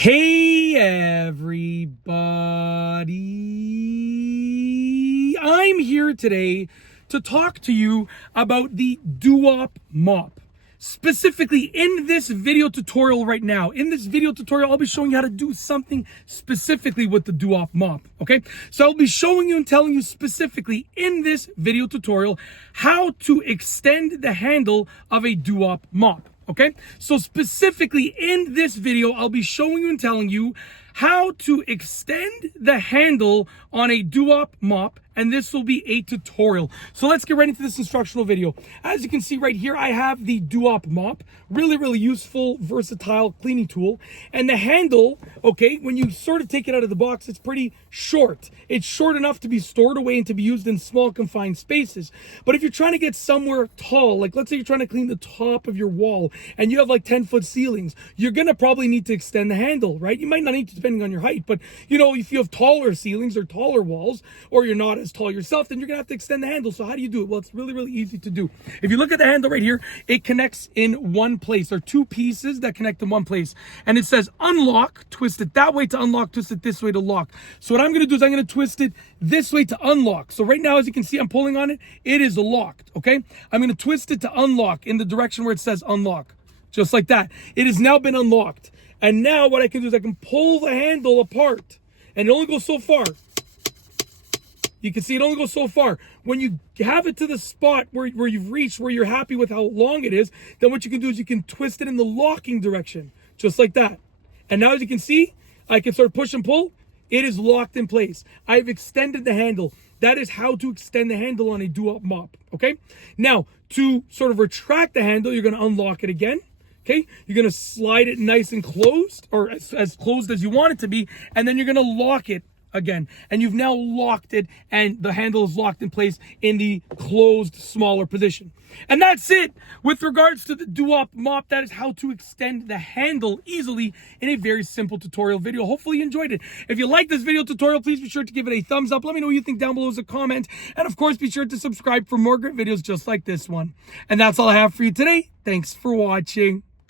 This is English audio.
Hey everybody, I'm here today to talk to you about the Duop mop. Specifically in this video tutorial right now. In this video tutorial, I'll be showing you how to do something specifically with the Duop mop, okay? So I'll be showing you and telling you specifically in this video tutorial how to extend the handle of a Duop mop. Okay, so specifically in this video, I'll be showing you and telling you how to extend the handle on a Duop mop, and this will be a tutorial. So let's get right into this instructional video. As you can see right here, I have the Duop mop, really useful, versatile cleaning tool. And the handle, okay, when you sort of take it out of the box, it's pretty short. It's short enough to be stored away and to be used in small confined spaces. But if you're trying to get somewhere tall, like let's say you're trying to clean the top of your wall and you have like 10-foot ceilings, you're gonna probably need to extend the handle, right? You might not need to depending on your height, but you know, if you have taller ceilings or taller walls, or you're not as tall yourself, then you're gonna have to extend the handle. So how do you do it? Well, it's really easy to do. If you look at the handle right here, it connects in one place. There are two pieces that connect in one place, and it says unlock, twist it that way to unlock, twist it this way to lock. So what I'm gonna do is I'm gonna twist it this way to unlock. So right now, as you can see, I'm pulling on it, it is locked, okay? I'm gonna twist it to unlock in the direction where it says unlock, just like that. It has now been unlocked. And now what I can do is I can pull the handle apart, and it only goes so far. You can see it only goes so far. When you have it to the spot where you've reached, where you're happy with how long it is, then what you can do is you can twist it in the locking direction, just like that. And now as you can see, I can sort of push and pull. It is locked in place. I've extended the handle. That is how to extend the handle on a Duop mop, okay? Now, to sort of retract the handle, you're gonna unlock it again. Okay, you're gonna slide it nice and closed, or as closed as you want it to be, and then you're gonna lock it again. And you've now locked it, and the handle is locked in place in the closed, smaller position. And that's it with regards to the Duop mop. That is how to extend the handle easily in a very simple tutorial video. Hopefully you enjoyed it. If you like this video tutorial, please be sure to give it a thumbs up. Let me know what you think down below as a comment. And of course, be sure to subscribe for more great videos just like this one. And that's all I have for you today. Thanks for watching.